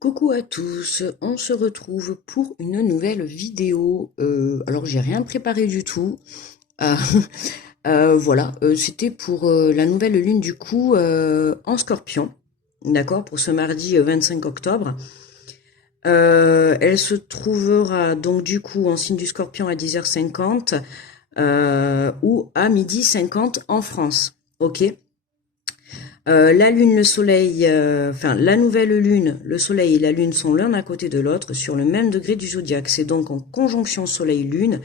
Coucou à tous, on se retrouve pour une nouvelle vidéo. Alors j'ai rien préparé du tout. Euh, voilà, c'était pour la nouvelle lune du coup en Scorpion, d'accord, pour ce mardi 25 octobre. Elle se trouvera donc du coup en signe du Scorpion à 10h50 ou à 12h50 en France. Ok. La lune, le soleil, enfin la nouvelle lune, le soleil et la lune sont l'un à côté de l'autre sur le même degré du zodiaque. C'est donc en conjonction soleil-lune.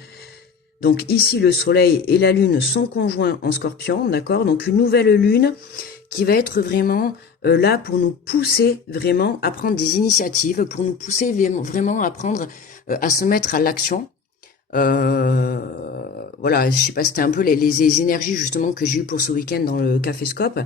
Donc ici, le soleil et la lune sont conjoints en scorpion, d'accord? Donc une nouvelle lune qui va être vraiment là pour nous pousser vraiment à prendre des initiatives, pour nous pousser vraiment à prendre, à se mettre à l'action. Voilà, je sais pas, c'était un peu les énergies justement que j'ai eues pour ce week-end dans le Café Scope.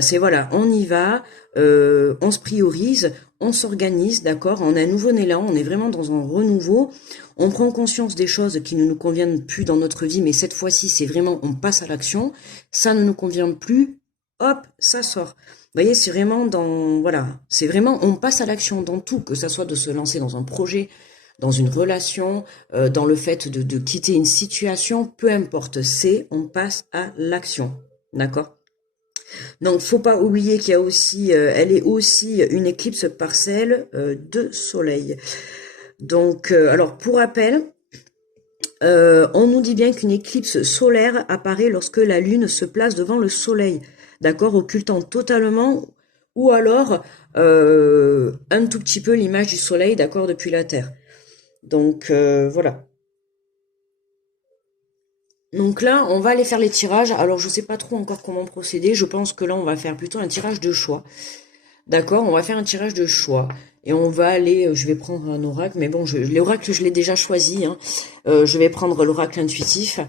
C'est voilà, on y va, on se priorise, on s'organise, d'accord, on a un nouveau élan, on est vraiment dans un renouveau, on prend conscience des choses qui ne nous conviennent plus dans notre vie, mais cette fois-ci, c'est vraiment, on passe à l'action, ça ne nous convient plus, hop, ça sort. Vous voyez, c'est vraiment dans, voilà, c'est vraiment, on passe à l'action dans tout, que ça soit de se lancer dans un projet, dans une relation, dans le fait de quitter une situation, peu importe, c'est, on passe à l'action, d'accord? Donc, faut pas oublier qu'il y a aussi, elle est aussi une éclipse partielle de soleil. Donc, alors pour rappel, on nous dit bien qu'une éclipse solaire apparaît lorsque la lune se place devant le soleil, d'accord, occultant totalement ou alors un tout petit peu l'image du soleil, d'accord, depuis la Terre. Donc voilà. Donc là, on va aller faire les tirages. Alors, je sais pas trop encore comment procéder. Je pense que là, on va faire plutôt un tirage de choix. D'accord, on va faire un tirage de choix. Et on va aller, je vais prendre un oracle, mais bon, l'oracle, je l'ai déjà choisi. Hein. Je vais prendre l'oracle intuitif.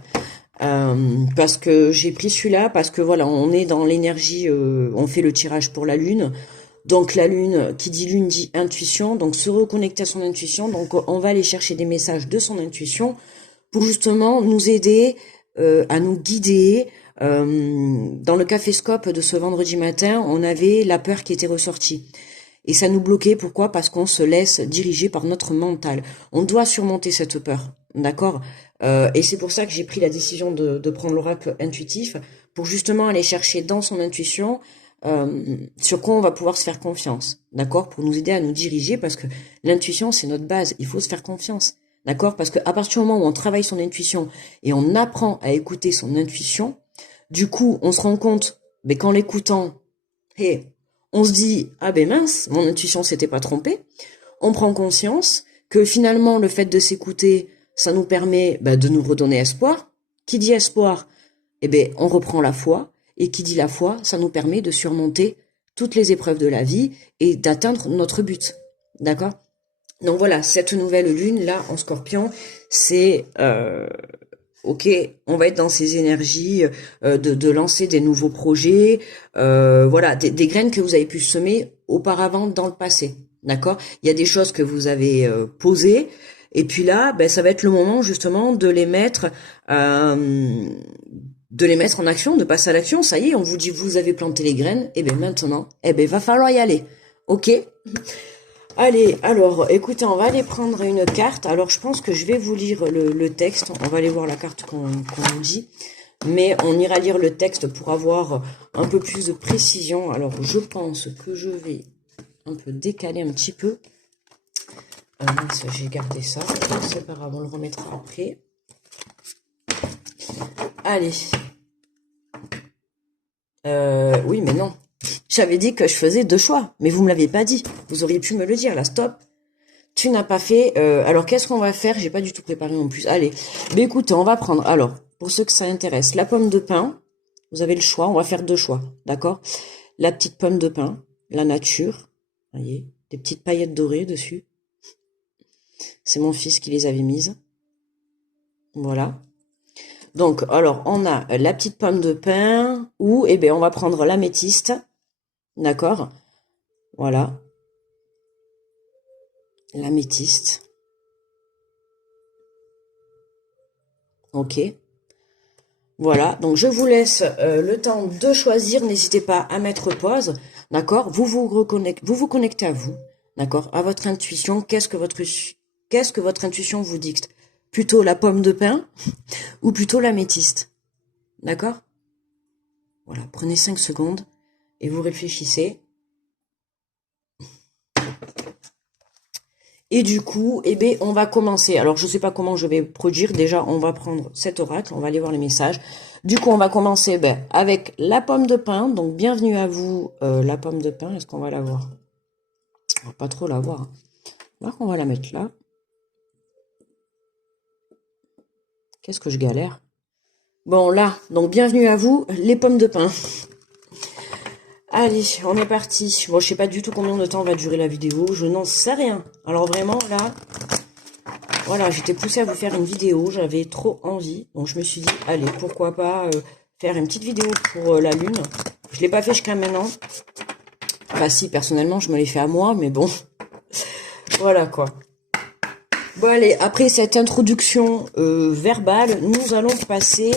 Parce que j'ai pris celui-là, parce que voilà, on est dans l'énergie, on fait le tirage pour la lune. Donc la lune, qui dit lune dit intuition, donc se reconnecter à son intuition. Donc on va aller chercher des messages de son intuition pour justement nous aider à nous guider. Dans le caféscope de ce vendredi matin, on avait la peur qui était ressortie. Et ça nous bloquait, pourquoi? Parce qu'on se laisse diriger par notre mental. On doit surmonter cette peur, d'accord? Et c'est pour ça que j'ai pris la décision de prendre l'oracle intuitif, pour justement aller chercher dans son intuition sur quoi on va pouvoir se faire confiance, d'accord? Pour nous aider à nous diriger, parce que l'intuition, c'est notre base, il faut se faire confiance. D'accord? Parce qu'à partir du moment où on travaille son intuition et on apprend à écouter son intuition, du coup, on se rend compte, mais qu'en l'écoutant, hey, on se dit, ah ben mince, mon intuition s'était pas trompée. On prend conscience que finalement, le fait de s'écouter, ça nous permet de nous redonner espoir. Qui dit espoir? Eh ben, on reprend la foi. Et qui dit la foi, ça nous permet de surmonter toutes les épreuves de la vie et d'atteindre notre but. D'accord? Donc voilà, cette nouvelle lune là en Scorpion, c'est ok, on va être dans ces énergies de lancer des nouveaux projets, voilà, des graines que vous avez pu semer auparavant dans le passé, d'accord? Il y a des choses que vous avez posées, et puis là, ça va être le moment justement de les mettre en action, de passer à l'action. Ça y est, on vous dit vous avez planté les graines, et bien maintenant, va falloir y aller, ok? Allez, alors, écoutez, on va aller prendre une carte. Alors, je pense que je vais vous lire le texte. On va aller voir la carte qu'on nous dit. Mais on ira lire le texte pour avoir un peu plus de précision. Alors, je pense que je vais un peu décaler un petit peu. Mince, j'ai gardé ça. C'est pas grave, on le remettra après. Allez. Oui, mais non. J'avais dit que je faisais 2 choix, mais vous me l'aviez pas dit. Vous auriez pu me le dire, là, stop. Tu n'as pas fait. Alors, qu'est-ce qu'on va faire? J'ai pas du tout préparé en plus. Allez. Mais écoute, on va prendre. Alors, pour ceux que ça intéresse, la pomme de pin. Vous avez le choix. On va faire 2 choix. D'accord? La petite pomme de pin. La nature. Vous voyez? Des petites paillettes dorées dessus. C'est mon fils qui les avait mises. Voilà. Donc, alors, on a la petite pomme de pin. Ou, on va prendre l'améthyste. D'accord? Voilà. L'améthyste. Ok. Voilà, donc je vous laisse le temps de choisir. N'hésitez pas à mettre pause, d'accord? Vous vous connectez à vous, d'accord? À votre intuition, qu'est-ce que votre intuition vous dicte? Plutôt la pomme de pin ou plutôt l'améthyste, d'accord? Voilà, prenez 5 secondes et vous réfléchissez. Et du coup, eh bien, on va commencer. Alors, je ne sais pas comment je vais produire. Déjà, on va prendre cet oracle, on va aller voir les messages. Du coup, on va commencer avec la pomme de pin. Donc, bienvenue à vous, la pomme de pin. Est-ce qu'on va la voir? On va pas trop la voir. Hein. Alors, on va la mettre là. Qu'est-ce que je galère? Bon, là, donc bienvenue à vous, les pommes de pin. Allez, on est parti. Bon, je sais pas du tout combien de temps va durer la vidéo. Je n'en sais rien. Alors vraiment, là, voilà, j'étais poussée à vous faire une vidéo. J'avais trop envie. Donc, je me suis dit, allez, pourquoi pas faire une petite vidéo pour la lune. Je l'ai pas fait jusqu'à maintenant. Enfin, si, personnellement, je me l'ai fait à moi, mais bon. Voilà, quoi. Bon, allez, après cette introduction verbale, nous allons passer...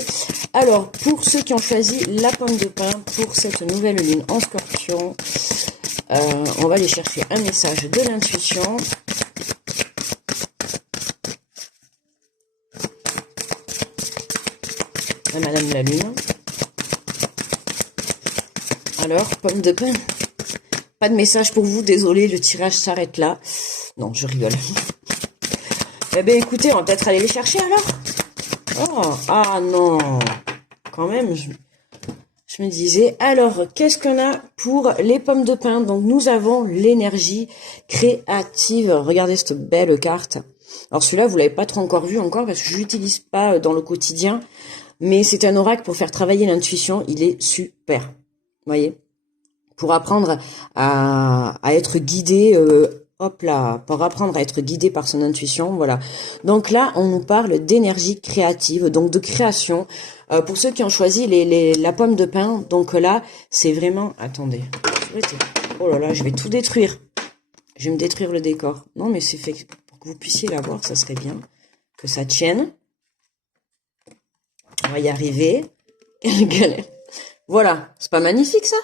Alors, pour ceux qui ont choisi la pomme de pin pour cette nouvelle lune en scorpion, on va aller chercher un message de l'intuition. À Madame la Lune. Alors, pomme de pin. Pas de message pour vous, désolé, le tirage s'arrête là. Non, je rigole. Eh bien, écoutez, on va peut-être aller les chercher alors. Oh, ah non. Quand même, je me disais. Alors, qu'est-ce qu'on a pour les pommes de pin? Donc, nous avons l'énergie créative. Regardez cette belle carte. Alors, celui-là, vous l'avez pas trop encore vu encore parce que je l'utilise pas dans le quotidien. Mais c'est un oracle pour faire travailler l'intuition. Il est super. Vous voyez? Pour apprendre à être guidé... hop là, pour apprendre à être guidé par son intuition, voilà. Donc là, on nous parle d'énergie créative, donc de création. Pour ceux qui ont choisi la pomme de pin, donc là, c'est vraiment... Attendez. Oh là là, je vais tout détruire. Je vais me détruire le décor. Non, mais c'est fait pour que vous puissiez la voir, ça serait bien. Que ça tienne. On va y arriver. Voilà, c'est pas magnifique ça?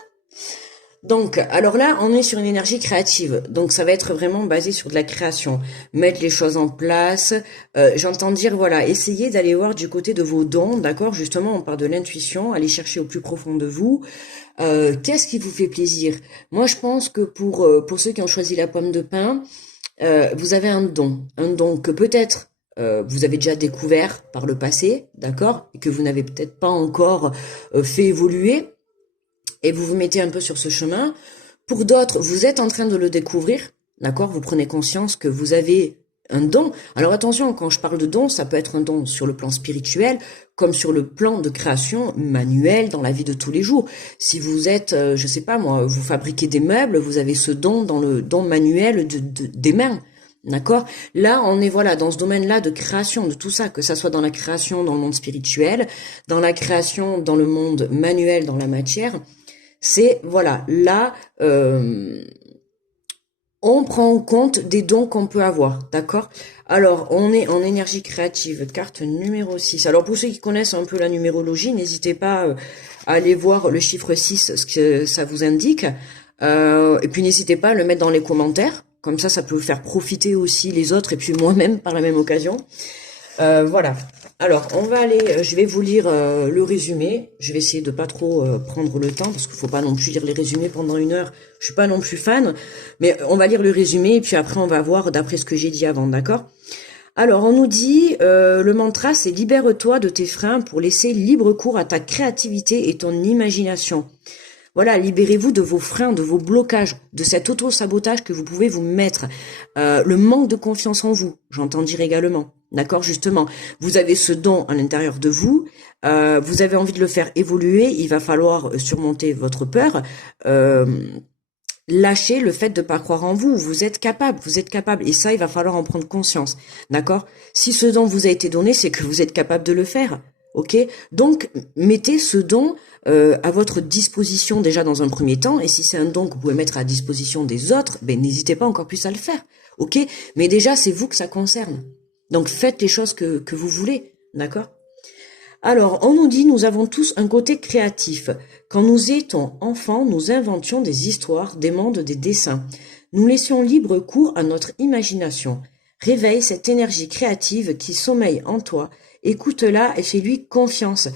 Donc, alors là, on est sur une énergie créative. Donc, ça va être vraiment basé sur de la création. Mettre les choses en place. J'entends dire, voilà, essayez d'aller voir du côté de vos dons, d'accord? Justement, on parle de l'intuition. Allez chercher au plus profond de vous. Qu'est-ce qui vous fait plaisir? Moi, je pense que pour ceux qui ont choisi la pomme de pin, vous avez un don. Un don que peut-être... vous avez déjà découvert par le passé, d'accord? Et que vous n'avez peut-être pas encore fait évoluer. Et vous vous mettez un peu sur ce chemin. Pour d'autres, vous êtes en train de le découvrir, d'accord? Vous prenez conscience que vous avez un don. Alors attention, quand je parle de don, ça peut être un don sur le plan spirituel, comme sur le plan de création manuelle dans la vie de tous les jours. Si vous êtes, je sais pas moi, vous fabriquez des meubles, vous avez ce don dans le don manuel des mains. D'accord? Là, on est voilà dans ce domaine-là de création, de tout ça, que ça soit dans la création dans le monde spirituel, dans la création dans le monde manuel, dans la matière. C'est, voilà, là, on prend en compte des dons qu'on peut avoir, d'accord? Alors, on est en énergie créative, carte numéro 6. Alors, pour ceux qui connaissent un peu la numérologie, n'hésitez pas à aller voir le chiffre 6, ce que ça vous indique. Et puis, n'hésitez pas à le mettre dans les commentaires. Comme ça peut vous faire profiter aussi les autres et puis moi-même par la même occasion. Voilà. Alors, on va aller, je vais vous lire le résumé. Je vais essayer de pas trop prendre le temps, parce qu'il faut pas non plus lire les résumés pendant 1 heure. Je suis pas non plus fan, mais on va lire le résumé, et puis après on va voir d'après ce que j'ai dit avant, d'accord? Alors, on nous dit, le mantra, c'est « Libère-toi de tes freins pour laisser libre cours à ta créativité et ton imagination ». Voilà, libérez-vous de vos freins, de vos blocages, de cet auto-sabotage que vous pouvez vous mettre. Le manque de confiance en vous, j'entends dire également. D'accord, justement, vous avez ce don à l'intérieur de vous, vous avez envie de le faire évoluer, il va falloir surmonter votre peur, lâcher le fait de pas croire en vous, vous êtes capable, et ça, il va falloir en prendre conscience, d'accord? Si ce don vous a été donné, c'est que vous êtes capable de le faire, ok? Donc, mettez ce don à votre disposition déjà dans un premier temps, et si c'est un don que vous pouvez mettre à disposition des autres, ben n'hésitez pas encore plus à le faire, ok? Mais déjà, c'est vous que ça concerne. Donc faites les choses que vous voulez, d'accord? Alors, on nous dit, nous avons tous un côté créatif. Quand nous étions enfants, nous inventions des histoires, des mondes, des dessins. Nous laissions libre cours à notre imagination. Réveille cette énergie créative qui sommeille en toi. Écoute-la et fais-lui confiance.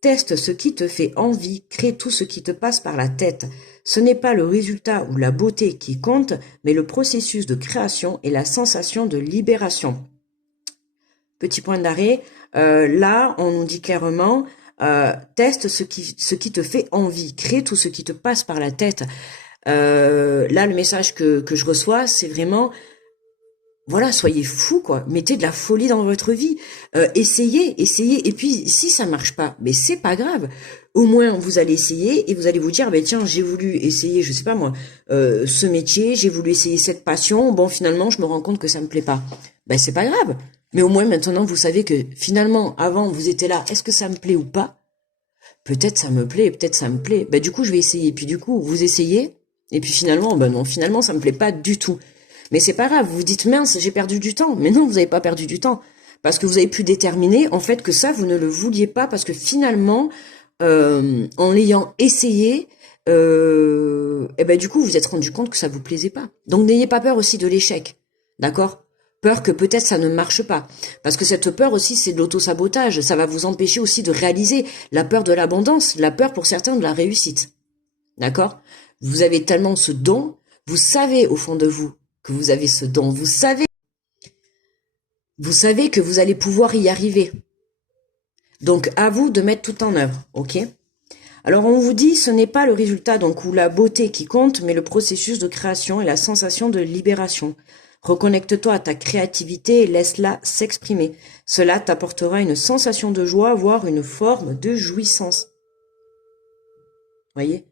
Teste ce qui te fait envie, crée tout ce qui te passe par la tête. Ce n'est pas le résultat ou la beauté qui compte, mais le processus de création et la sensation de libération. Petit point d'arrêt, là on nous dit clairement, teste ce qui te fait envie, crée tout ce qui te passe par la tête. Là le message que je reçois, c'est vraiment... Voilà, soyez fous, quoi. Mettez de la folie dans votre vie. Essayez. Et puis, si ça marche pas, mais c'est pas grave. Au moins, vous allez essayer et vous allez vous dire, ben tiens, j'ai voulu essayer, je sais pas moi, ce métier, j'ai voulu essayer cette passion. Bon, finalement, je me rends compte que ça me plaît pas. Ben c'est pas grave. Mais au moins, maintenant, vous savez que finalement, avant, vous étiez là. Est-ce que ça me plaît ou pas? Peut-être ça me plaît, peut-être ça me plaît. Ben du coup, je vais essayer. Puis du coup, vous essayez. Et puis finalement, ben non, finalement, ça me plaît pas du tout. Mais c'est pas grave, vous vous dites mince, j'ai perdu du temps. Mais non, vous n'avez pas perdu du temps. Parce que vous avez pu déterminer, en fait, que ça, vous ne le vouliez pas. Parce que finalement, en l'ayant essayé, et ben du coup, vous vous êtes rendu compte que ça vous plaisait pas. Donc n'ayez pas peur aussi de l'échec. D'accord? Peur que peut-être ça ne marche pas. Parce que cette peur aussi, c'est de l'auto-sabotage. Ça va vous empêcher aussi de réaliser la peur de l'abondance, la peur pour certains de la réussite. D'accord? Vous avez tellement ce don, vous savez au fond de vous que vous avez ce don. Vous savez que vous allez pouvoir y arriver. Donc, à vous de mettre tout en œuvre, ok? Alors, on vous dit, ce n'est pas le résultat donc ou la beauté qui compte, mais le processus de création et la sensation de libération. Reconnecte-toi à ta créativité et laisse-la s'exprimer. Cela t'apportera une sensation de joie, voire une forme de jouissance. Voyez?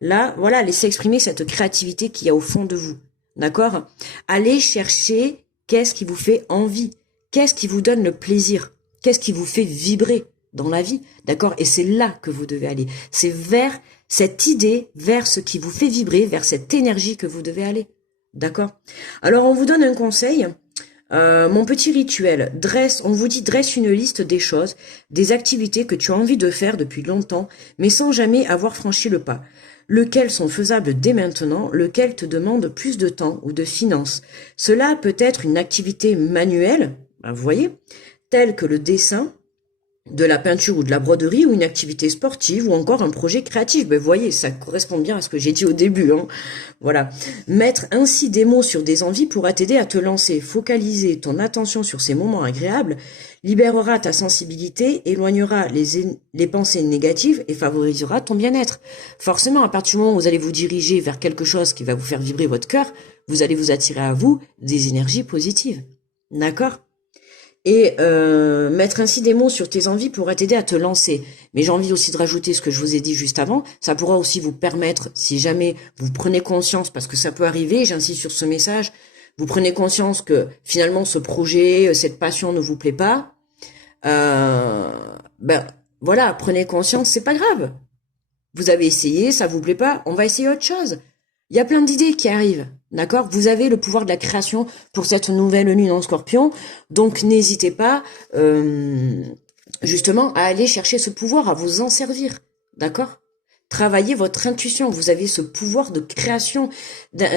Là, voilà, laissez exprimer cette créativité qu'il y a au fond de vous. D'accord? Allez chercher qu'est-ce qui vous fait envie, qu'est-ce qui vous donne le plaisir, qu'est-ce qui vous fait vibrer dans la vie, d'accord? Et c'est là que vous devez aller. C'est vers cette idée, vers ce qui vous fait vibrer, vers cette énergie que vous devez aller, d'accord? Alors on vous donne un conseil, mon petit rituel, on vous dit dresse une liste des choses, des activités que tu as envie de faire depuis longtemps, mais sans jamais avoir franchi le pas. Lequel sont faisables dès maintenant, lequel te demande plus de temps ou de finances. Cela peut être une activité manuelle, vous voyez, telle que le dessin, de la peinture ou de la broderie, ou une activité sportive, ou encore un projet créatif. Vous voyez, ça correspond bien à ce que j'ai dit au début. Hein. Voilà. Mettre ainsi des mots sur des envies pourra t'aider à te lancer. Focaliser ton attention sur ces moments agréables libérera ta sensibilité, éloignera les pensées négatives et favorisera ton bien-être. Forcément, à partir du moment où vous allez vous diriger vers quelque chose qui va vous faire vibrer votre cœur, vous allez vous attirer à vous des énergies positives. D'accord ? Et mettre ainsi des mots sur tes envies pourra t'aider à te lancer. Mais j'ai envie aussi de rajouter ce que je vous ai dit juste avant, ça pourra aussi vous permettre, si jamais vous prenez conscience, parce que ça peut arriver, j'insiste sur ce message, vous prenez conscience que finalement ce projet, cette passion ne vous plaît pas, ben voilà, prenez conscience, c'est pas grave. Vous avez essayé, ça vous plaît pas, on va essayer autre chose. Il y a plein d'idées qui arrivent, d'accord? Vous avez le pouvoir de la création pour cette nouvelle lune en Scorpion, donc n'hésitez pas justement à aller chercher ce pouvoir, à vous en servir, d'accord? Travaillez votre intuition, vous avez ce pouvoir de création, la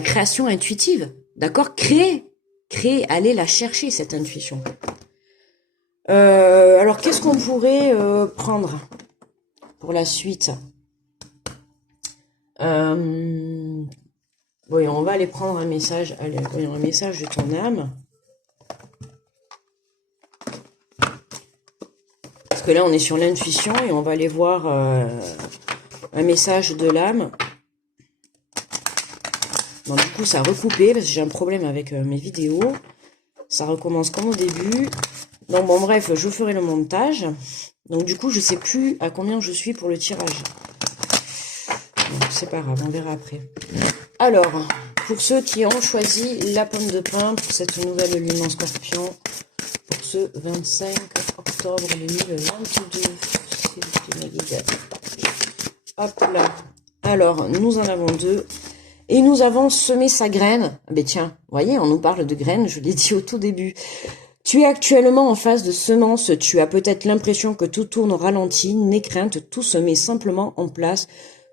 création intuitive, d'accord? Créez, allez la chercher cette intuition. Alors qu'est-ce qu'on pourrait prendre pour la suite? Voyons, on va aller prendre un message. Allez, voyons, un message de ton âme. Parce que là, on est sur l'intuition et on va aller voir un message de l'âme. Bon, du coup, ça a recoupé parce que j'ai un problème avec mes vidéos. Ça recommence comme au début. Donc, bon, bref, je ferai le montage. Donc, du coup, je sais plus à combien je suis pour le tirage. C'est pas grave, on verra après. Alors, pour ceux qui ont choisi la pomme de pin pour cette nouvelle lune en Scorpion, pour ce 25 octobre 2022, hop là. Alors, nous en avons deux. Et nous avons semé sa graine. Ben tiens, vous voyez, on nous parle de graines, je l'ai dit au tout début. Tu es actuellement en phase de semence, tu as peut-être l'impression que tout tourne au ralenti, n'aie crainte, tout se met simplement en place.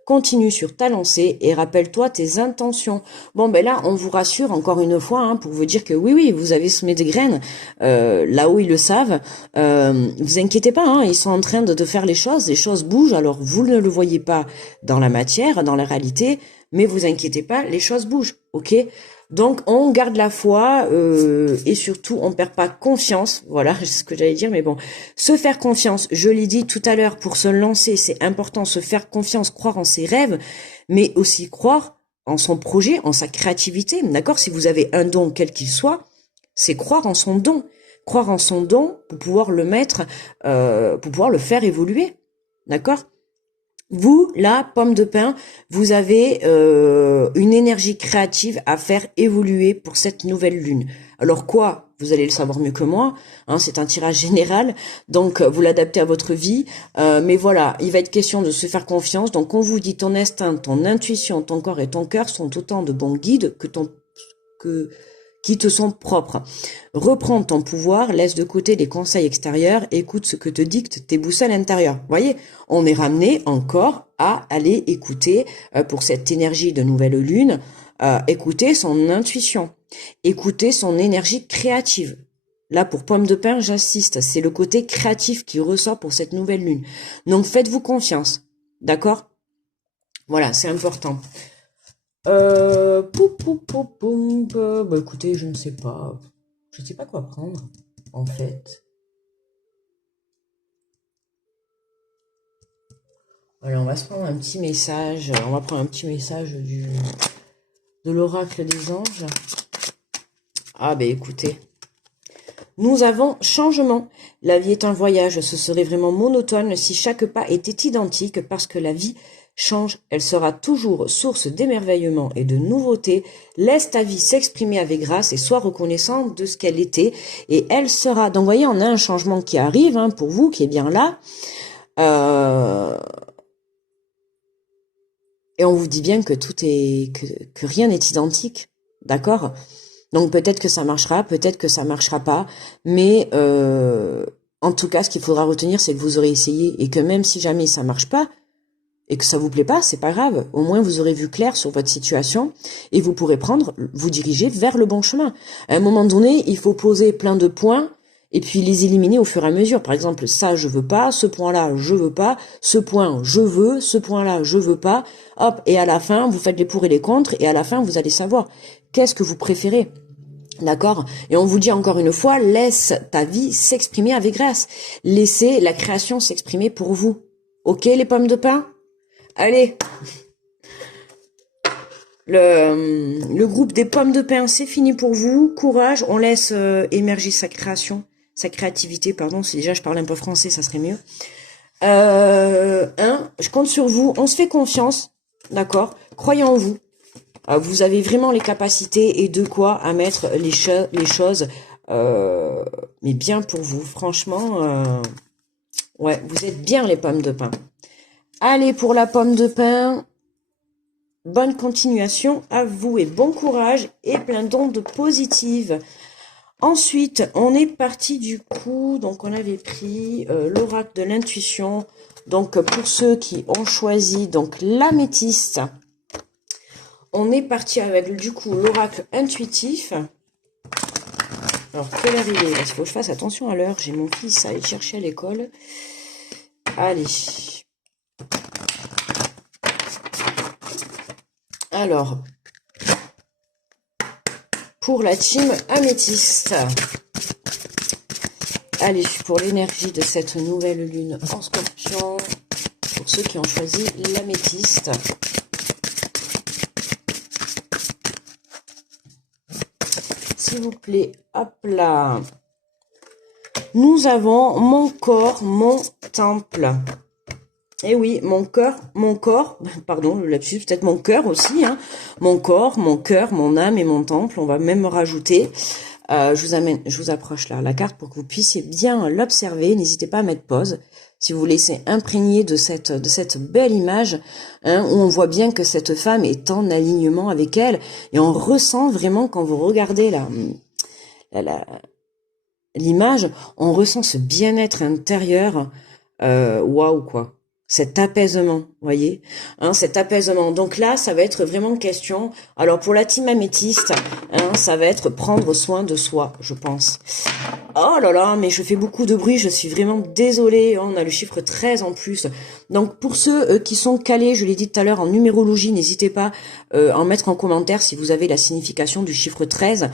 continue sur ta lancée et rappelle-toi tes intentions. Bon, ben là, on vous rassure encore une fois, hein, pour vous dire que oui, vous avez semé des graines, là-haut ils le savent. Vous inquiétez pas, hein, ils sont en train de faire les choses bougent, alors vous ne le voyez pas dans la matière, dans la réalité, mais vous inquiétez pas, les choses bougent, ok? Donc on garde la foi et surtout on perd pas confiance, voilà, c'est ce que j'allais dire, mais bon, se faire confiance, je l'ai dit tout à l'heure, pour se lancer, c'est important, se faire confiance, croire en ses rêves, mais aussi croire en son projet, en sa créativité, d'accord? Si vous avez un don quel qu'il soit, c'est croire en son don pour pouvoir le mettre, pour pouvoir le faire évoluer, d'accord? Vous, là, pomme de pin, vous avez une énergie créative à faire évoluer pour cette nouvelle lune. Alors quoi? Vous allez le savoir mieux que moi, hein, c'est un tirage général, donc vous l'adaptez à votre vie. Mais voilà, il va être question de se faire confiance. Donc on vous dit ton instinct, ton intuition, ton corps et ton cœur sont autant de bons guides qui te sont propres. Reprends ton pouvoir, laisse de côté les conseils extérieurs, écoute ce que te dictent tes boussoles intérieures. Vous voyez, on est ramené encore à aller écouter, pour cette énergie de nouvelle lune, écouter son intuition, écouter son énergie créative. Là, pour pomme de pin, j'insiste, c'est le côté créatif qui ressort pour cette nouvelle lune. Donc faites-vous confiance, d'accord? Voilà, c'est important. Bah écoutez, je ne sais pas. Je ne sais pas quoi prendre, en fait. Voilà, on va se prendre un petit message. On va prendre un petit message de l'oracle des anges. Ah ben écoutez. Nous avons changement. La vie est un voyage. Ce serait vraiment monotone si chaque pas était identique parce que la vie change, elle sera toujours source d'émerveillement et de nouveautés. Laisse ta vie s'exprimer avec grâce et sois reconnaissant de ce qu'elle était. Et elle sera... Donc, vous voyez, on a un changement qui arrive, hein, pour vous, qui est bien là. Et on vous dit bien que tout est... que rien n'est identique. D'accord ? Donc, peut-être que ça marchera, peut-être que ça marchera pas. Mais, en tout cas, ce qu'il faudra retenir, c'est que vous aurez essayé. Et que même si jamais ça marche pas, et que ça vous plaît pas, c'est pas grave. Au moins, vous aurez vu clair sur votre situation et vous pourrez vous diriger vers le bon chemin. À un moment donné, il faut poser plein de points et puis les éliminer au fur et à mesure. Par exemple, ça, je veux pas, ce point-là, je veux pas, ce point, je veux, ce point-là, je veux pas. Hop, et à la fin, vous faites les pour et les contre et à la fin, vous allez savoir qu'est-ce que vous préférez. D'accord? Et on vous dit encore une fois, laisse ta vie s'exprimer avec grâce. Laissez la création s'exprimer pour vous. Ok, les pommes de pin? Allez, le groupe des pommes de pin, c'est fini pour vous. Courage, on laisse émerger sa créativité, pardon. Si déjà je parle un peu français, ça serait mieux. Je compte sur vous, on se fait confiance, d'accord? Croyez en vous. Vous avez vraiment les capacités et de quoi à mettre les choses, mais bien pour vous. Franchement, ouais, vous êtes bien les pommes de pin. Allez, pour la pomme de pin, bonne continuation à vous et bon courage et plein d'ondes positives. Ensuite, on est parti du coup, donc on avait pris l'oracle de l'intuition. Donc pour ceux qui ont choisi donc l'améthyste, on est parti avec du coup l'oracle intuitif. Alors quelle heure il est? Parce qu'il faut que je fasse attention à l'heure. J'ai mon fils à aller chercher à l'école. Allez. Alors, pour la team améthyste, allez, pour l'énergie de cette nouvelle lune en scorpion, pour ceux qui ont choisi l'améthyste. S'il vous plaît, hop là. Nous avons mon corps, mon temple. Et oui, mon corps, pardon, le lapsus, peut-être mon cœur aussi, hein. Mon corps, mon cœur, mon âme et mon temple. On va même rajouter, je vous approche là la carte pour que vous puissiez bien l'observer. N'hésitez pas à mettre pause si vous vous laissez imprégner de cette belle image, hein, où on voit bien que cette femme est en alignement avec elle. Et on ressent vraiment quand vous regardez l'image, on ressent ce bien-être intérieur. Waouh, quoi. cet apaisement, voyez, hein, cet apaisement. Donc là, ça va être vraiment question. Alors pour la team améthyste, hein, ça va être prendre soin de soi, je pense. Oh là là, mais je fais beaucoup de bruit, je suis vraiment désolée. On a le chiffre 13 en plus. Donc pour ceux qui sont calés, je l'ai dit tout à l'heure, en numérologie, n'hésitez pas à en mettre en commentaire si vous avez la signification du chiffre 13.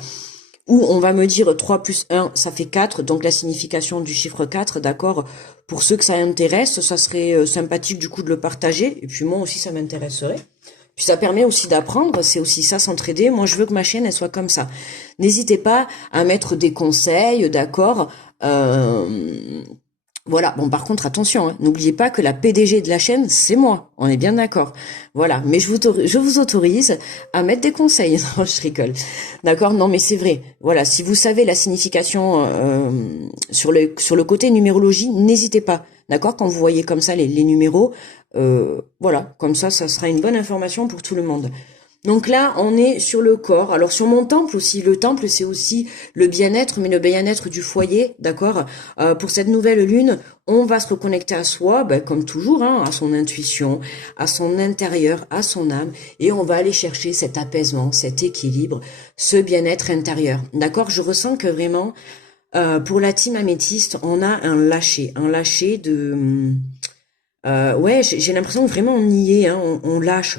Ou on va me dire 3 plus 1, ça fait 4, donc la signification du chiffre 4, d'accord. Pour ceux que ça intéresse, ça serait sympathique du coup de le partager, et puis moi aussi ça m'intéresserait. Puis ça permet aussi d'apprendre, c'est aussi ça, s'entraider. Moi je veux que ma chaîne elle soit comme ça. N'hésitez pas à mettre des conseils, d'accord. Voilà, bon par contre attention, hein, n'oubliez pas que la PDG de la chaîne, c'est moi, on est bien d'accord. Voilà, mais je vous autorise à mettre des conseils. Non, je rigole. D'accord, non mais c'est vrai. Voilà, si vous savez la signification sur le côté numérologie, n'hésitez pas. D'accord, quand vous voyez comme ça les numéros, voilà, comme ça sera une bonne information pour tout le monde. Donc là, on est sur le corps. Alors sur mon temple aussi, le temple c'est aussi le bien-être, mais le bien-être du foyer, d'accord. Pour cette nouvelle lune, on va se reconnecter à soi, ben, comme toujours, hein, à son intuition, à son intérieur, à son âme, et on va aller chercher cet apaisement, cet équilibre, ce bien-être intérieur, d'accord. Je ressens que vraiment, pour la team améthyste, on a un lâcher de... ouais, j'ai l'impression que vraiment on y est, hein, on lâche...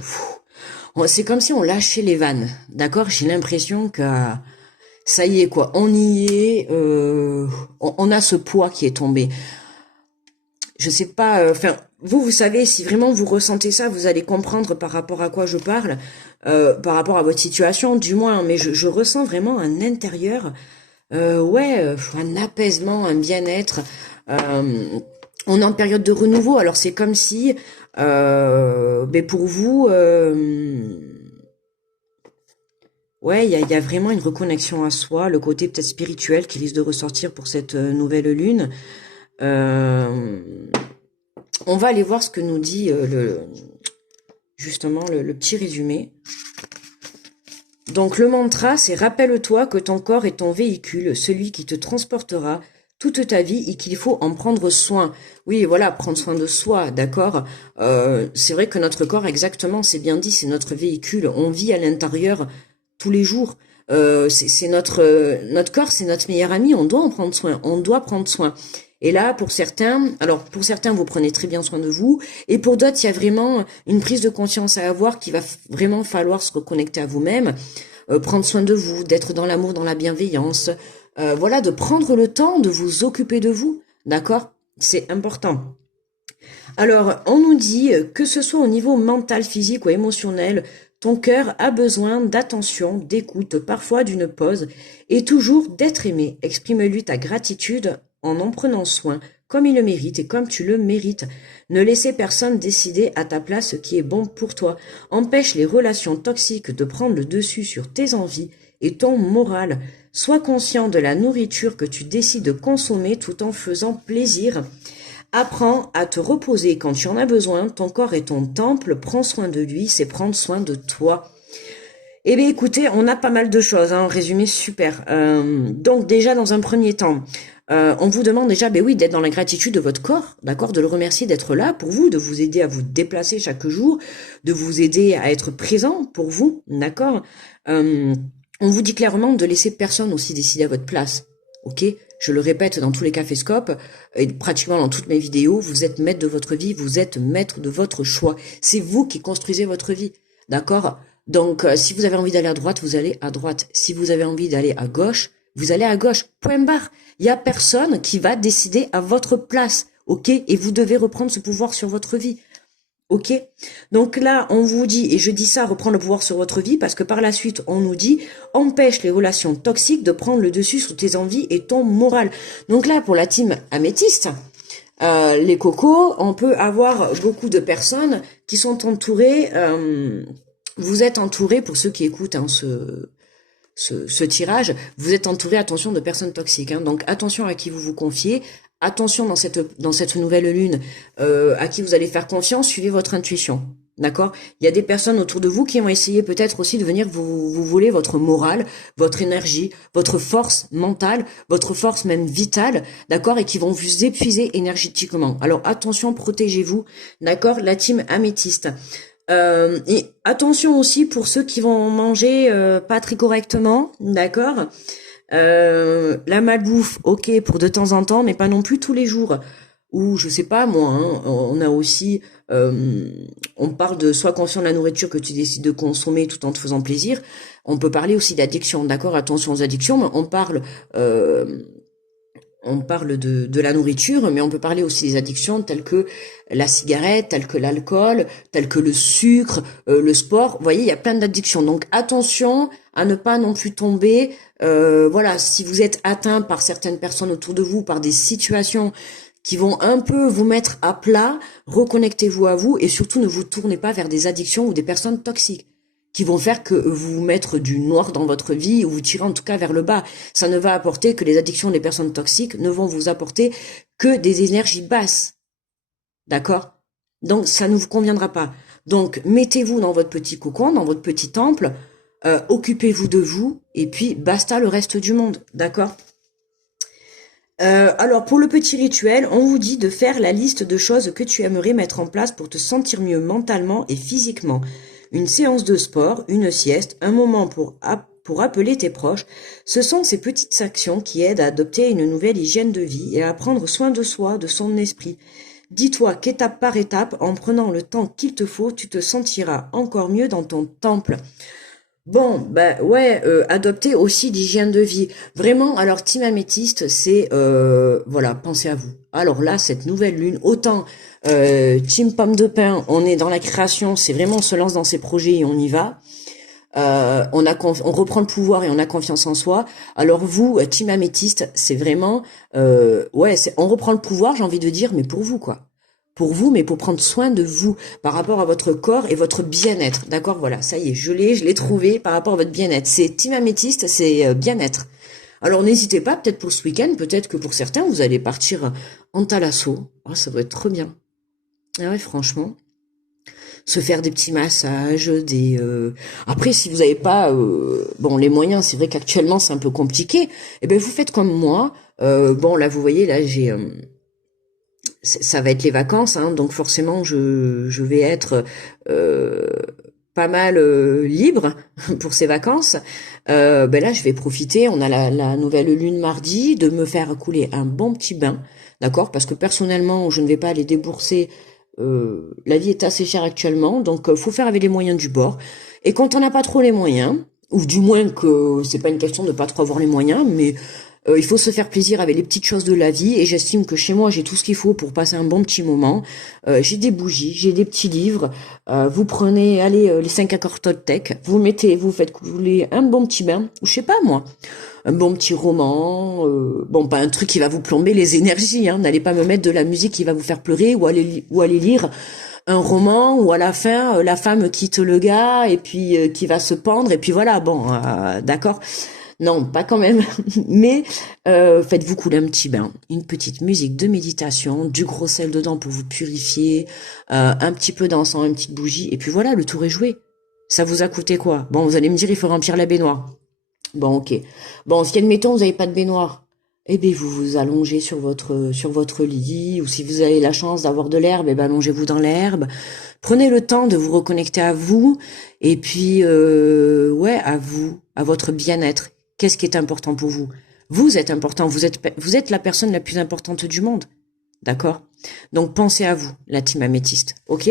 C'est comme si on lâchait les vannes, d'accord. J'ai l'impression que ça y est quoi, on y est, on a ce poids qui est tombé. Je sais pas, enfin vous savez si vraiment vous ressentez ça, vous allez comprendre par rapport à quoi je parle, par rapport à votre situation du moins. Mais je ressens vraiment un intérieur, ouais, un apaisement, un bien-être. On est en période de renouveau, alors c'est comme si, ben pour vous, ouais, il y a vraiment une reconnexion à soi, le côté peut-être spirituel qui risque de ressortir pour cette nouvelle lune. Euh, on va aller voir ce que nous dit justement le petit résumé. Donc le mantra, c'est rappelle-toi que ton corps est ton véhicule, celui qui te transportera toute ta vie et qu'il faut en prendre soin. Oui, voilà, prendre soin de soi, d'accord. C'est vrai que notre corps, exactement, c'est bien dit, c'est notre véhicule. On vit à l'intérieur tous les jours. C'est notre corps, c'est notre meilleur ami. On doit en prendre soin. On doit prendre soin. Et là, pour certains, alors pour certains, vous prenez très bien soin de vous, et pour d'autres, il y a vraiment une prise de conscience à avoir qu'il va vraiment falloir se reconnecter à vous-même, prendre soin de vous, d'être dans l'amour, dans la bienveillance, voilà, de prendre le temps de vous occuper de vous, d'accord? C'est important. Alors, on nous dit que ce soit au niveau mental, physique ou émotionnel, ton cœur a besoin d'attention, d'écoute, parfois d'une pause, et toujours d'être aimé. Exprime-lui ta gratitude en prenant soin, comme il le mérite et comme tu le mérites. Ne laissez personne décider à ta place ce qui est bon pour toi. Empêche les relations toxiques de prendre le dessus sur tes envies et ton moral. Sois conscient de la nourriture que tu décides de consommer tout en faisant plaisir. Apprends à te reposer quand tu en as besoin. Ton corps est ton temple. Prends soin de lui, c'est prendre soin de toi. Eh bien écoutez, on a pas mal de choses, hein, en résumé super. Donc déjà dans un premier temps, on vous demande déjà, ben oui, d'être dans la gratitude de votre corps, d'accord, de le remercier d'être là pour vous, de vous aider à vous déplacer chaque jour, de vous aider à être présent pour vous, d'accord. On vous dit clairement de laisser personne aussi décider à votre place, ok. Je le répète dans tous les caféscopes et pratiquement dans toutes mes vidéos, vous êtes maître de votre vie, vous êtes maître de votre choix. C'est vous qui construisez votre vie, d'accord. Donc, si vous avez envie d'aller à droite, vous allez à droite. Si vous avez envie d'aller à gauche, vous allez à gauche. Point barre. Il y a personne qui va décider à votre place, ok? Et vous devez reprendre ce pouvoir sur votre vie, ok? Donc là, on vous dit, et je dis ça, reprendre le pouvoir sur votre vie, parce que par la suite, on nous dit, empêche les relations toxiques de prendre le dessus sur tes envies et ton moral. Donc là, pour la team améthyste, les cocos, on peut avoir beaucoup de personnes qui sont entourées... vous êtes entouré, pour ceux qui écoutent hein, ce tirage, vous êtes entouré, attention, de personnes toxiques. Hein, donc attention à qui vous vous confiez, attention dans cette nouvelle lune, à qui vous allez faire confiance, suivez votre intuition. D'accord? Il y a des personnes autour de vous qui vont essayer peut-être aussi de venir vous voler votre morale, votre énergie, votre force mentale, votre force même vitale, d'accord? Et qui vont vous épuiser énergétiquement. Alors attention, protégez-vous, d'accord? La team améthyste. Et attention aussi pour ceux qui vont manger pas très correctement, d'accord? La malbouffe, ok, pour de temps en temps, mais pas non plus tous les jours. Ou je sais pas moi, hein, on a aussi, on parle de sois conscient de la nourriture que tu décides de consommer tout en te faisant plaisir. On peut parler aussi d'addiction, d'accord? Attention aux addictions, mais on parle de la nourriture, mais on peut parler aussi des addictions telles que la cigarette, telles que l'alcool, telles que le sucre, le sport. Vous voyez, il y a plein d'addictions. Donc attention à ne pas non plus tomber. Voilà, si vous êtes atteint par certaines personnes autour de vous, par des situations qui vont un peu vous mettre à plat, reconnectez-vous à vous et surtout ne vous tournez pas vers des addictions ou des personnes toxiques qui vont faire que vous mettre du noir dans votre vie ou vous tirer en tout cas vers le bas. Ça ne va apporter que les addictions des personnes toxiques ne vont vous apporter que des énergies basses. D'accord? Donc ça ne vous conviendra pas. Donc mettez-vous dans votre petit cocon, dans votre petit temple, occupez-vous de vous et puis basta le reste du monde. D'accord? Alors pour le petit rituel, on vous dit de faire la liste de choses que tu aimerais mettre en place pour te sentir mieux mentalement et physiquement. Une séance de sport, une sieste, un moment pour appeler tes proches. Ce sont ces petites actions qui aident à adopter une nouvelle hygiène de vie et à prendre soin de soi, de son esprit. Dis-toi qu'étape par étape, en prenant le temps qu'il te faut, tu te sentiras encore mieux dans ton temple. Bon, bah ouais, adopter aussi l'hygiène de vie. Vraiment, alors team améthyste, c'est voilà, pensez à vous. Alors là, cette nouvelle lune, autant team pomme de pin, on est dans la création, c'est vraiment on se lance dans ses projets et on y va. On reprend le pouvoir et on a confiance en soi. Alors vous, team améthyste, c'est vraiment ouais, on reprend le pouvoir, j'ai envie de dire, mais pour vous quoi. Pour vous, mais pour prendre soin de vous par rapport à votre corps et votre bien-être. D'accord, voilà, ça y est, je l'ai trouvé par rapport à votre bien-être. C'est team améthyste, c'est bien-être. Alors n'hésitez pas, peut-être pour ce week-end, peut-être que pour certains, vous allez partir en thalasso. Oh, ça doit être trop bien. Ah ouais, franchement. Se faire des petits massages, après si vous n'avez pas bon les moyens, c'est vrai qu'actuellement c'est un peu compliqué, eh ben vous faites comme moi. Bon là vous voyez là j'ai ça va être les vacances, hein, donc forcément je vais être pas mal libre pour ces vacances. Ben là je vais profiter, on a la nouvelle lune mardi, de me faire couler un bon petit bain, d'accord, parce que personnellement je ne vais pas aller débourser, la vie est assez chère actuellement, donc faut faire avec les moyens du bord. Et quand on n'a pas trop les moyens, ou du moins que c'est pas une question de pas trop avoir les moyens, mais il faut se faire plaisir avec les petites choses de la vie. Et j'estime que chez moi j'ai tout ce qu'il faut pour passer un bon petit moment. J'ai des bougies, j'ai des petits livres. Vous prenez, allez, les 5 accords Toltec, vous faites couler un bon petit bain, ou je sais pas moi, un bon petit roman, bon pas un truc qui va vous plomber les énergies, hein, n'allez pas me mettre de la musique qui va vous faire pleurer ou aller lire un roman où à la fin la femme quitte le gars et puis qui va se pendre et puis voilà, bon d'accord. Non, pas quand même, mais faites-vous couler un petit bain, une petite musique de méditation, du gros sel dedans pour vous purifier, un petit peu d'encens, une petite bougie, et puis voilà, le tour est joué. Ça vous a coûté quoi? Bon, vous allez me dire, il faut remplir la baignoire. Bon, ok. Bon, si admettons, vous n'avez pas de baignoire, eh bien, vous vous allongez sur votre lit, ou si vous avez la chance d'avoir de l'herbe, eh ben, allongez-vous dans l'herbe. Prenez le temps de vous reconnecter à vous, et puis, ouais, à vous, à votre bien-être. Qu'est-ce qui est important pour vous? Vous êtes important, vous êtes la personne la plus importante du monde. D'accord? Donc, pensez à vous, la team améthyste. Ok?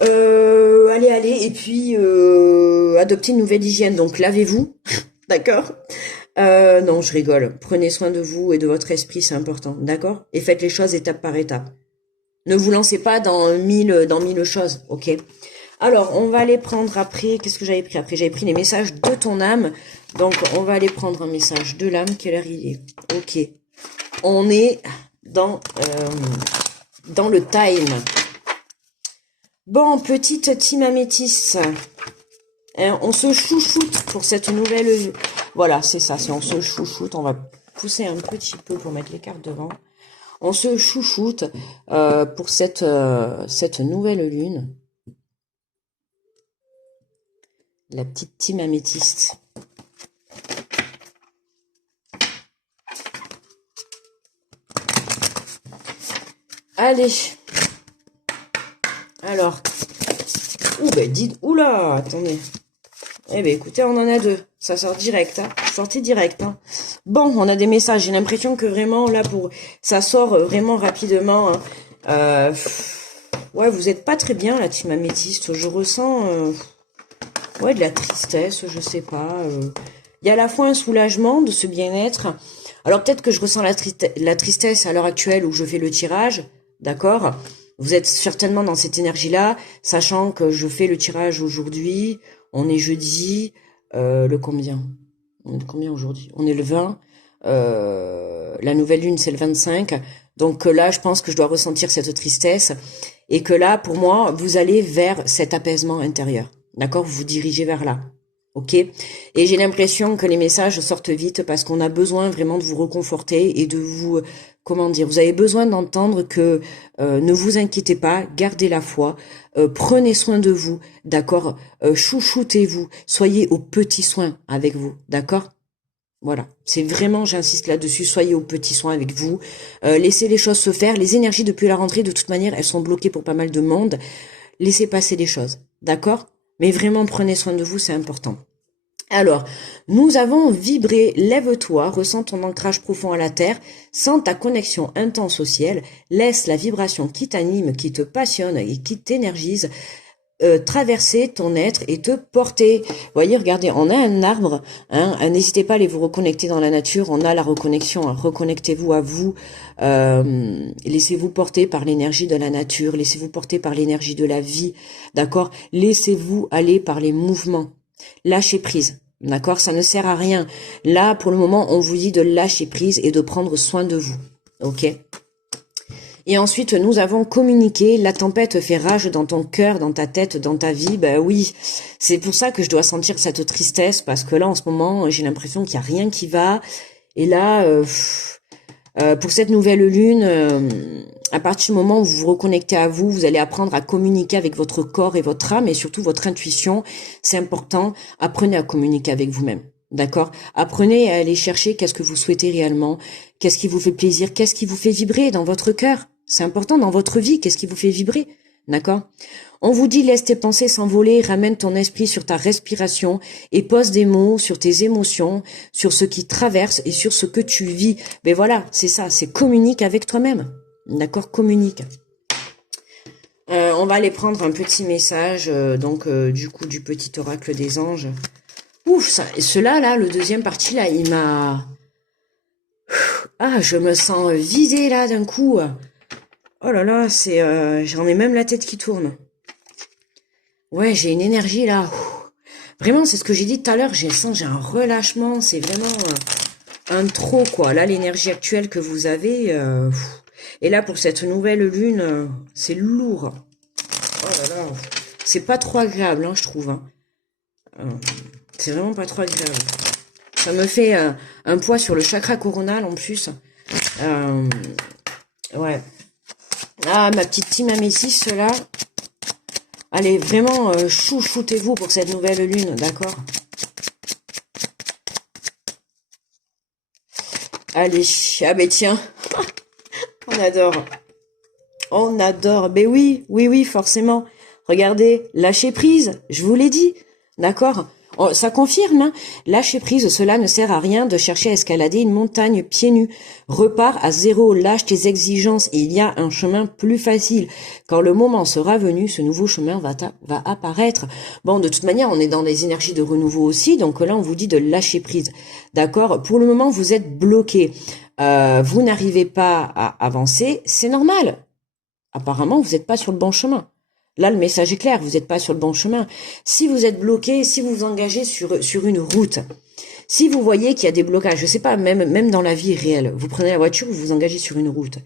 Allez, et puis, adoptez une nouvelle hygiène. Donc, lavez-vous. D'accord? Non, je rigole. Prenez soin de vous et de votre esprit, c'est important, d'accord? Et faites les choses étape par étape. Ne vous lancez pas dans mille choses, ok? Alors, on va aller prendre après, qu'est-ce que j'avais pris après? J'avais pris les messages de ton âme. Donc, on va aller prendre un message de l'âme. Quelle heure il est? Ok. On est dans le time. Bon, petite team améthyste. On se chouchoute pour cette nouvelle... Voilà, c'est ça, on se chouchoute. On va pousser un petit peu pour mettre les cartes devant. On se chouchoute pour cette nouvelle lune. La petite team améthyste. Allez. Alors. Ouh, ben dites. Oula, attendez. Eh ben écoutez, on en a deux. Ça sort direct, hein. Sortez direct, hein. Bon, on a des messages. J'ai l'impression que vraiment, là, ça sort vraiment rapidement, hein. Ouais, vous êtes pas très bien, la team améthyste. Je ressens, ouais, de la tristesse, je sais pas. Il y a à la fois un soulagement de ce bien-être. Alors peut-être que je ressens la tristesse à l'heure actuelle où je fais le tirage, d'accord? Vous êtes certainement dans cette énergie-là, sachant que je fais le tirage aujourd'hui. On est jeudi, le combien? On est combien aujourd'hui? On est le 20. La nouvelle lune, c'est le 25. Donc là, je pense que je dois ressentir cette tristesse. Et que là, pour moi, vous allez vers cet apaisement intérieur. D'accord? Vous vous dirigez vers là. Ok? Et j'ai l'impression que les messages sortent vite parce qu'on a besoin vraiment de vous reconforter et de vous... comment dire? Vous avez besoin d'entendre que ne vous inquiétez pas, gardez la foi, prenez soin de vous, d'accord? Chouchoutez-vous, soyez aux petits soins avec vous, d'accord? Voilà, c'est vraiment, j'insiste là-dessus, soyez aux petits soins avec vous, laissez les choses se faire, les énergies depuis la rentrée, de toute manière, elles sont bloquées pour pas mal de monde, laissez passer les choses, d'accord? Mais vraiment, prenez soin de vous, c'est important. Alors, nous avons vibré, lève-toi, ressens ton ancrage profond à la terre, sens ta connexion intense au ciel, laisse la vibration qui t'anime, qui te passionne et qui t'énergise, traverser ton être et te porter. Vous voyez, regardez, on a un arbre, hein, n'hésitez pas à aller vous reconnecter dans la nature, on a la reconnexion, hein, reconnectez-vous à vous, laissez-vous porter par l'énergie de la nature, laissez-vous porter par l'énergie de la vie, d'accord? Laissez-vous aller par les mouvements, lâchez prise. D'accord, ça ne sert à rien. Là, pour le moment, on vous dit de lâcher prise et de prendre soin de vous. Ok? Et ensuite, nous avons communiqué. La tempête fait rage dans ton cœur, dans ta tête, dans ta vie. Ben oui, c'est pour ça que je dois sentir cette tristesse parce que là, en ce moment, j'ai l'impression qu'il n'y a rien qui va. Et là, pour cette nouvelle lune, à partir du moment où vous vous reconnectez à vous, vous allez apprendre à communiquer avec votre corps et votre âme et surtout votre intuition. C'est important. Apprenez à communiquer avec vous-même. D'accord? Apprenez à aller chercher qu'est-ce que vous souhaitez réellement, qu'est-ce qui vous fait plaisir, qu'est-ce qui vous fait vibrer dans votre cœur. C'est important dans votre vie, qu'est-ce qui vous fait vibrer. D'accord? On vous dit laisse tes pensées s'envoler, ramène ton esprit sur ta respiration et pose des mots sur tes émotions, sur ce qui traverse et sur ce que tu vis. Mais voilà, c'est ça, c'est communique avec toi-même. D'accord? Communique. On va aller prendre un petit message, du coup, du petit oracle des anges. Ouf, cela là, le deuxième parti là, il m'a... Ah, je me sens vidée là d'un coup. Oh là là, j'en ai même la tête qui tourne. Ouais, j'ai une énergie là. Vraiment, c'est ce que j'ai dit tout à l'heure, j'ai un relâchement, c'est vraiment un trop quoi. Là, l'énergie actuelle que vous avez... Et là, pour cette nouvelle lune, c'est lourd. Oh là là, c'est pas trop agréable, hein, je trouve. Hein. C'est vraiment pas trop agréable. Ça me fait un poids sur le chakra coronal en plus. Ouais. Ah, ma petite team améthyste là. Allez, vraiment, chouchoutez-vous pour cette nouvelle lune, d'accord? Allez, ah ben tiens. On adore. On adore. Ben oui, oui, oui, forcément. Regardez, lâcher prise, je vous l'ai dit. D'accord? Ça confirme, hein. Lâcher prise, cela ne sert à rien de chercher à escalader une montagne pieds nus. Repars à zéro, lâche tes exigences, il y a un chemin plus facile. Quand le moment sera venu, ce nouveau chemin va apparaître. Bon, de toute manière, on est dans des énergies de renouveau aussi, donc là, on vous dit de lâcher prise. D'accord? Pour le moment, vous êtes bloqué. Vous n'arrivez pas à avancer, c'est normal. Apparemment, vous n'êtes pas sur le bon chemin. Là, le message est clair, vous n'êtes pas sur le bon chemin. Si vous êtes bloqué, si vous vous engagez sur une route, si vous voyez qu'il y a des blocages, je sais pas, même dans la vie réelle, vous prenez la voiture, vous vous engagez sur une route.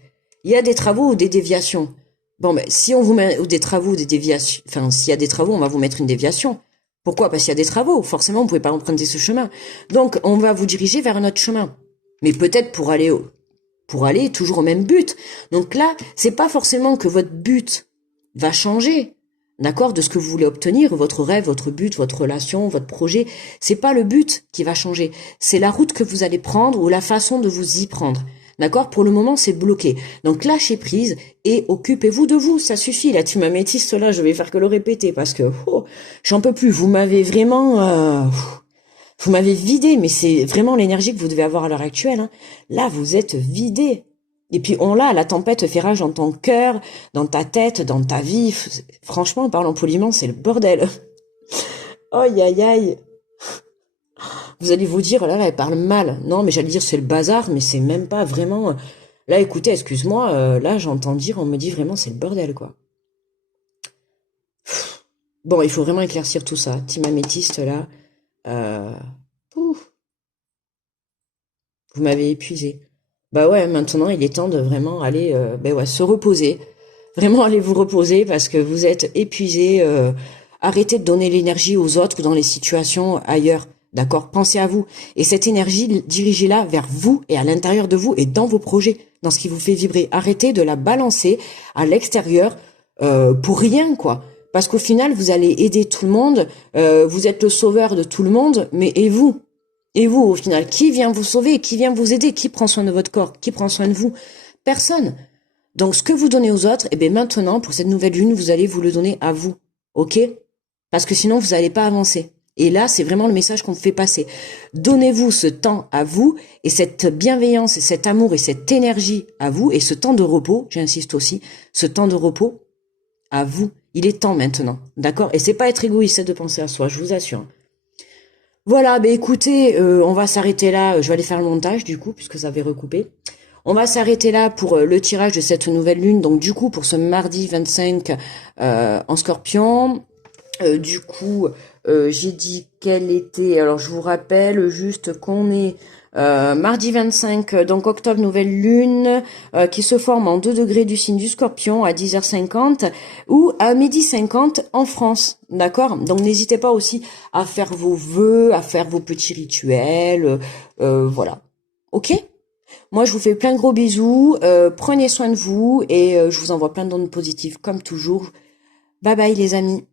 Il y a des travaux ou des déviations. Bon, ben, si on vous met ou des travaux ou des déviations, enfin, s'il y a des travaux, on va vous mettre une déviation. Pourquoi? Parce qu'il y a des travaux. Forcément, vous pouvez pas emprunter ce chemin. Donc, on va vous diriger vers un autre chemin. Mais peut-être pour aller toujours au même but. Donc là, c'est pas forcément que votre but va changer. d'accord, de ce que vous voulez obtenir, votre rêve, votre but, votre relation, votre projet. C'est pas le but qui va changer, c'est la route que vous allez prendre ou la façon de vous y prendre. D'accord? Pour le moment, c'est bloqué. Donc, lâchez prise et occupez-vous de vous. Ça suffit. La team améthyste, là, je vais faire que le répéter parce que, j'en peux plus. Vous m'avez vraiment, vous m'avez vidé, mais c'est vraiment l'énergie que vous devez avoir à l'heure actuelle, hein. Là, vous êtes vidé. Et puis, la tempête fait rage dans ton cœur, dans ta tête, dans ta vie. Franchement, parlant poliment, c'est le bordel. Aïe, aïe, aïe. Vous allez vous dire, oh là, là, elle parle mal. Non, mais j'allais dire, c'est le bazar, mais c'est même pas vraiment... Là, écoutez, excuse-moi, là, j'entends dire, on me dit vraiment, c'est le bordel, quoi. Bon, il faut vraiment éclaircir tout ça. Team améthyste, là, euh, ouf, vous m'avez épuisé. Bah ouais, maintenant, il est temps de vraiment aller, ben ouais, se reposer. Vraiment, allez vous reposer parce que vous êtes épuisé. Arrêtez de donner l'énergie aux autres ou dans les situations ailleurs. D'accord? Pensez à vous. Et cette énergie, dirigez-la vers vous et à l'intérieur de vous et dans vos projets, dans ce qui vous fait vibrer. Arrêtez de la balancer à l'extérieur pour rien, quoi. Parce qu'au final, vous allez aider tout le monde, vous êtes le sauveur de tout le monde, mais et vous? Et vous, au final, qui vient vous sauver? Qui vient vous aider? Qui prend soin de votre corps? Qui prend soin de vous? Personne. Donc, ce que vous donnez aux autres, eh bien maintenant, pour cette nouvelle lune, vous allez vous le donner à vous. OK? Parce que sinon, vous n'allez pas avancer. Et là, c'est vraiment le message qu'on vous fait passer. Donnez-vous ce temps à vous, et cette bienveillance, et cet amour, et cette énergie à vous, et ce temps de repos, j'insiste aussi, ce temps de repos à vous. Il est temps maintenant, d'accord? Et c'est pas être égoïste, c'est de penser à soi, je vous assure. Voilà, ben écoutez, on va s'arrêter là. Je vais aller faire le montage, du coup, puisque ça avait recoupé. On va s'arrêter là pour le tirage de cette nouvelle lune. Donc, du coup, pour ce mardi 25 en Scorpion. Du coup, j'ai dit qu'elle était... Alors, je vous rappelle juste qu'on est mardi 25, donc octobre, nouvelle lune, qui se forme en 2 degrés du signe du Scorpion à 10h50 ou à 12h50 en France. D'accord? Donc, n'hésitez pas aussi à faire vos vœux, à faire vos petits rituels. Voilà. Ok? Moi, je vous fais plein de gros bisous. Prenez soin de vous et je vous envoie plein d'ondes positives comme toujours. Bye bye les amis.